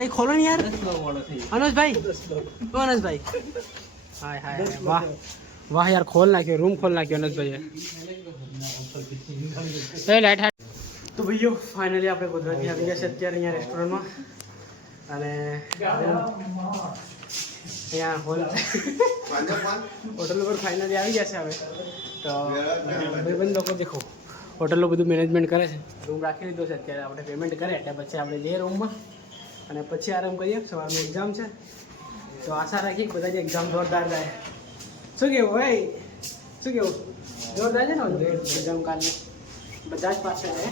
भाई खोलो नहीं यार। अनस भाई, ओ अनस भाई, हाय हाय वाह वाह यार, खोल ना रूम खोल ना अनस भाई लाइट हाइट। तो भाइयों फाइनली આપણે ગુજરાતી આવી ગયા છે અત્યારે અહીંયા રેસ્ટોરન્ટમાં અને અહીંયા હોલ હોટલ ઉપર ફાઇનલી આવી ગયા છે હવે તો ભાઈબંધ લોકો દેખો હોટલનું બધું મેનેજમેન્ટ કરે છે રૂમ રાખી લીધો છે અત્યારે આપણે પેમેન્ટ કરે એટલે પછી આપણે જઈએ રૂમમાં અને પછી આરામ કરીએ સવારમાં એક્ઝામ છે તો આશા રાખી બધા જ એક્ઝામ જોરદાર જાય શું કેવું ભાઈ શું કેવું જોરદાર છે ને એક્ઝામ કાલને બધા જ પાસે છે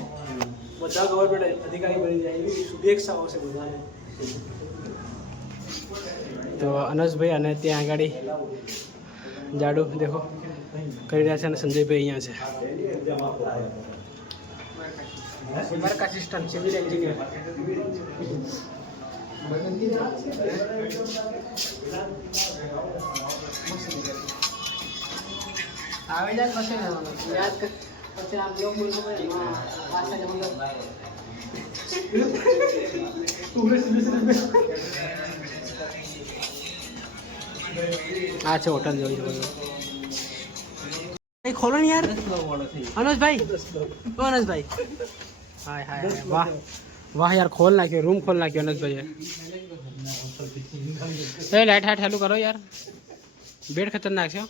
બધા ગવર્મેન્ટ અધિકારી બની જાય એવી શુભેચ્છાઓ છે બધાને તો અનસભાઈ અને ત્યાં આગળ જાડુ દેખો કરી રહ્યા છે અને સંજયભાઈ અહીંયા છે વર્ક અસિસ્ટન્ટ સિવિલ એન્જિનિયર આવે જાય પછી યાદ પછી આમ લોક બોલવું પડે પાછા જમા આ છે હોટલ જોઈ खोलो नहीं यार। अनस भाई, ओ अनस भाई, हाय हाय वाह वाह यार, खोल ना रूम खोल ना अनस भाई लाइट हाइट चालू करो यार, बेड खतरनाक है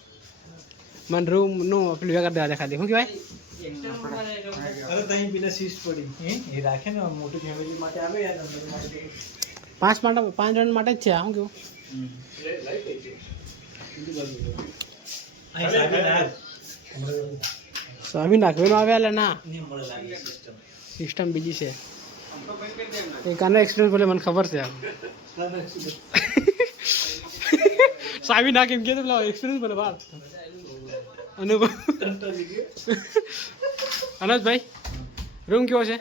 मन रूम नो अपनी वगैरह दे देखा देखो कि भाई अरे तहीं बिना शीश पड़ी ये राखे ना मोटी फैमिली માટે આવે યાર પાંચ જણ માટે જ છે હું કેવું સ્વામી નાખવાનું આવે એટલે ના સિસ્ટમ બીજી છે એક આનો એક્સપિરિયન્સ બોલે મને ખબર છે સ્વામી નાખ એમ કે એક્સપિરિયન્સ બોલે બાર અનુભવ અનસભાઈ રૂમ કેવો છે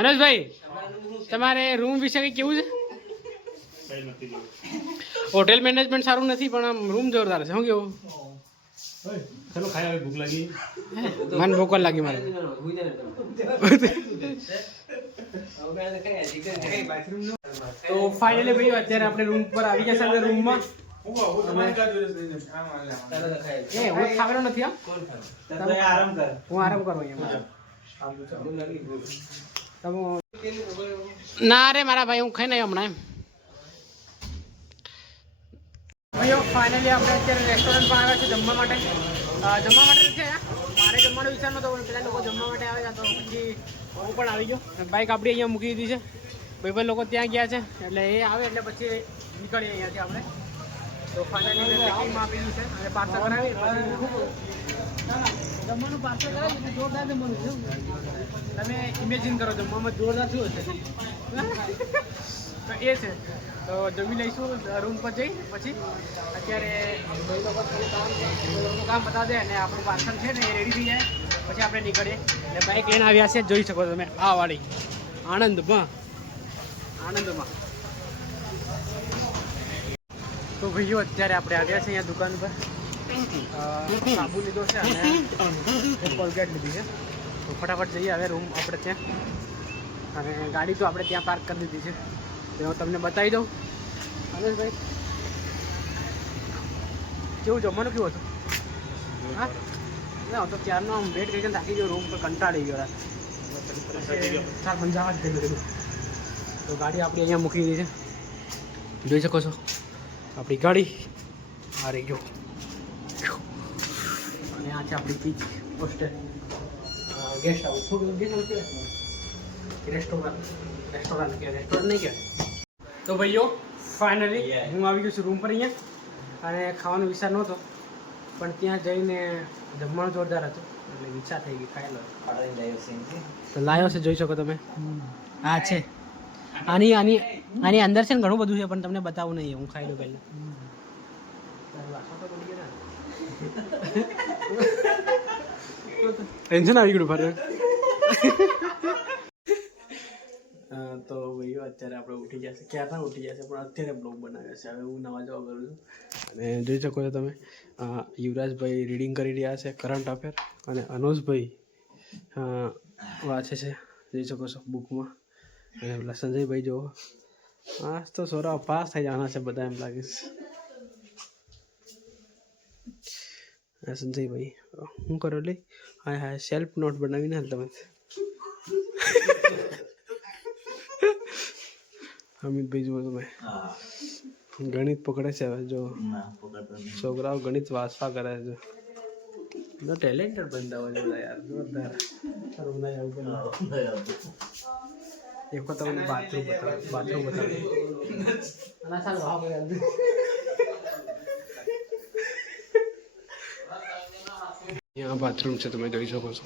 અનસભાઈ તમારે રૂમ વિશે કંઈ કેવું છે હોટેલ મેનેજમેન્ટ સારું નથી પણ આમ રૂમ જોરદાર છે શું કેવું ચલો ખાઈ આવે ભૂખ લાગી મને ભૂખ લાગી મારે તો ફાઇનલી ભાઈ અત્યારે આપણે રૂમ પર આવી ગયા છે રૂમમાં ખાવાનો નથી હું આરામ કરું અહીંયા ના રે મારા ભાઈ હું ખાઈ નહીં હમણાં એમ ભાઈઓ ફાઇનલી આપણે અત્યારે રેસ્ટોરન્ટમાં આવ્યા છે જમવા માટે છે મારે જમવાનો વિચાર નહોતો પણ પેલા લોકો જમવા માટે આવ્યા તો પછી હું પણ આવી ગયો બાઇક આપણી અહીંયા મૂકી દીધી છે ભાઈ લોકો ત્યાં ગયા છે એટલે એ આવે એટલે પછી નીકળીએ અહીંયાથી આપણે તો ફાઇનલી પેકિંગમાં આપી દીધી છે અને પાર્સલ કરાવી જમવાનું પાર્સલ કરાવી જોરદાર જમવાનું છે તમે ઇમેજિન કરો જમવામાં જોરદાર શું હશે તો એ છે તો જમી લઈશું રૂમ પર જઈ પછી અત્યારે કામ બતાવી દે અને આપણું પાર્સલ છે ને એ રેડી થઈ જાય પછી આપણે નીકળીએ એટલે બાઇક લઈને આવ્યા છે જોઈ શકો તમે આ વાળી આણંદમાં તો ભાઈઓ અત્યારે આપણે આવ્યા છે અહીંયા દુકાન પર સાબુ લીધો છે અને કોલગેટ લીધી છે તો ફટાફટ જઈએ હવે રૂમ આપણે ત્યાં અને ગાડી તો આપણે ત્યાં પાર્ક કરી દીધી છે તો હું તમને બતાવી દઉં અનસભાઈ કેવું જમવાનું કેવું હતું હા ના હું તો ક્યારનો આમ વેટ કરીને થાકી ગયો રૂમ પર કંટાળી ગયો ચાર પંજાબ જ ગયું તો ગાડી આપણી અહીંયા મૂકી દીધી છે જોઈ શકો છો આપણી ગાડી આ રહી ગયો અને આ છે આપણી પીચ hostel guest house guest house restaurant નહીં કહેવાય તો ભાઈઓ ફાઇનલી હું આવી ગયો છું રૂમ પર અહીંયા અને ખાવાનો વિચાર નહોતો પણ ત્યાં જઈને જમવાનું જોરદાર હતું એટલે ઈચ્છા થઈ ગઈ ખાઈ લો તો લાવ્યો છે જોઈ શકો તમે આ છે આની અંદર છે ને ઘણું બધું છે પણ તમને બતાવું નહીં હું ખાઈ લઉં પહેલાં ટેન્શન આવી ગયું ફરે તો ભાઈઓ અત્યારે આપણે ઉઠી જશે ક્યારના ઉઠી જશે પણ અત્યારે બ્લોગ બનાવ્યા છે હવે હું નવા જવા કરું છું અને જોઈ શકો છો તમે યુવરાજભાઈ રીડિંગ કરી રહ્યા છે કરંટ અફેર અને અનોજભાઈ વાંચે છે જોઈ શકો છો બુકમાં પેલા સંજયભાઈ જો આજ તો સોરા પાસ થઈ જવાના છે બધા એમ લાગે છે સંજયભાઈ શું કરો લે હા હા સેલ્ફ નોટ બનાવીને હાલ તમે અમિતભાઈ જુઓ તમે ગણિત પકડે છે હવે જો છોકરાઓ ગણિત વાંચવા કરે છે નો ટેલેન્ટેડ બંદા હોય બધા યાર જોરદાર એક તો તમને બાથરૂમ બતાવે અને ચાલ વાહ ભાઈ यहाँ बाथरूम છે તમે જોઈ શકો છો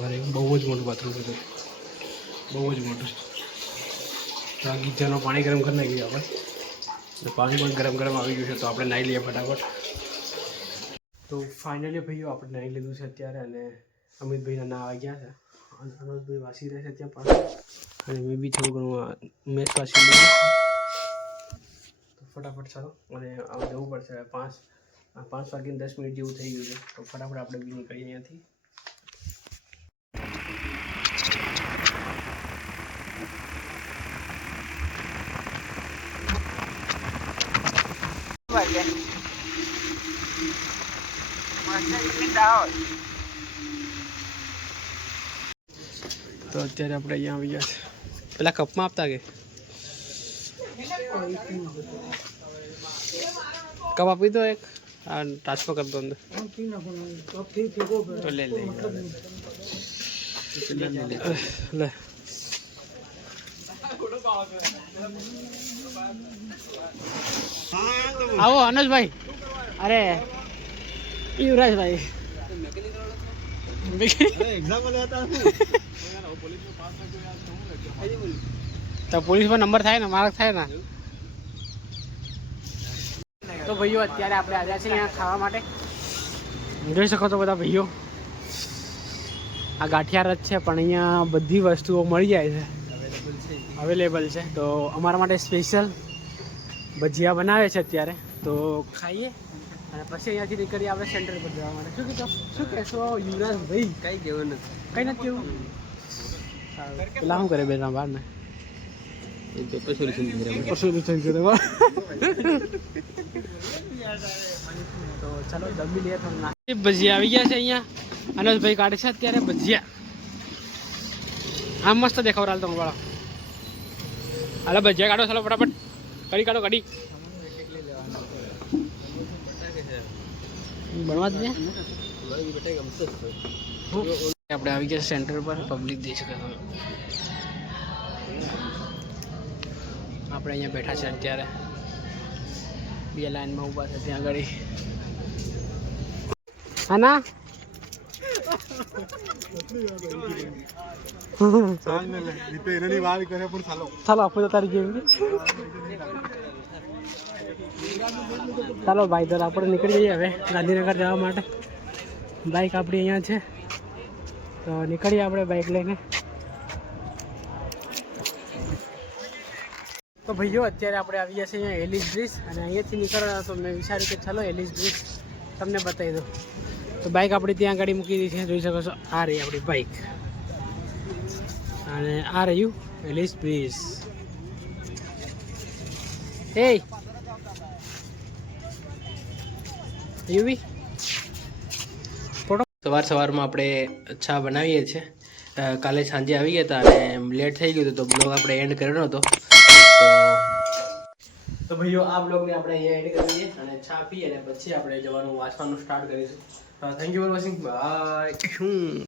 અરે બહુ જ મોટું બાથરૂમ છે બહુ જ મોટું તો આ ગીઝરનું પાણી ગરમ કરી નાખ્યું આપણે પાણી પણ ગરમ આવી ગયું છે તો આપણે નાહી લઈએ ફટાફટ તો ફાઇનલી ભાઈઓ આપણે નાહી લીધું છે અત્યારે અને અમિતભાઈના ના આવી ગયા છે અનોજભાઈ વાસી રહે છે ત્યાં પાછળ અને મેં બી થોડું ઘણું મેચ વાસી લીધું તો ફટાફટ ચાલો અને જવું પડશે 5 વાગીને 10 મિનિટ જેવું થઈ ગયું છે તો ફટાફટ આપણે બી નીકળીએ અહીંયાથી તો અત્યારે આપણે અહીંયા આવી ગયા છે પેલા કપમાં આપતા કે કપ આપી દો એક આ ટ્રાન્સફર કરી દો અંદર તો લે આવો અનોજભાઈ અરે યુવરાજભાઈ તો પોલીસમાં નંબર થાય ને માર્ક થાય ને તો ભાઈઓ અત્યારે આપણે આવ્યા છીએ અહીંયા ખાવા માટે જોઈ શકો છો બધા ભાઈઓ આ ગાંઠિયા રથ છે પણ અહીંયા બધી વસ્તુઓ મળી જાય છે અવેલેબલ છે તો અમારા માટે સ્પેશિયલ ભજીયા બનાવે છે અત્યારે તો ખાઈએ અને પછી અહીંયાથી નીકળીએ આપણે સેન્ટર પર જવા માટે શું કહેશો યુવરાજ ભાઈ કંઈ કહેવું નથી કંઈ નથી કેવું પેલા શું કરે બે બહાર ને તો ચાલો દમી લઈએ થોડું ભજીયા આવી ગયા છે અહીંયા અનોજભાઈ કાઢે છે અત્યારે ભજીયા આમ મસ્ત દેખાવ રાલ તમે વાળા હાલો ભજીયા કાઢો ચાલો ફટાફટ કઢી કાઢો કઢી બનવા જ આપણે આવી ગયા સેન્ટર પર પબ્લિક જઈ શકે તમે આપણે અહીંયા બેઠા છે અત્યારે બે લાઈનમાં ઊભા છે ત્યાં આગળ હા ના ચાલો આપો તો તારી જેવી ચાલો ભાઈ દર આપણે નીકળી જઈએ હવે ગાંધીનગર જવા માટે બાઇક આપણી અહીંયા છે તો નીકળીએ આપણે બાઇક લઈને તો ભાઈઓ અત્યારે આપણે આવી ગયા છીએ અહીંયા એલિસ બ્રિજ અને અહીંયાથી નીકળ્યા તો મેં વિચાર્યું કે ચાલો એલિસ બ્રિજ તમને બતાવી દો તો બાઇક આપણી ત્યાં ગાડી મૂકી દીધી છે જોઈ શકો છો આ રહી આપણી બાઇક અને આ રહ્યું એલિસ બ્રિજ એ યુવી સવારમાં આપણે ચા બનાવીએ છીએ કાલે સાંજે આવી ગયા હતા અને લેટ થઈ ગયું હતું તો બ્લોગ આપણે એન્ડ કર્યો નહોતો તો ભાઈઓ આ બ્લોગને આપણે અહીંયા એન્ડ કરીએ અને ચા પીએ અને પછી આપણે જવાનું વાંચવાનું સ્ટાર્ટ કરીશું thank you for watching bye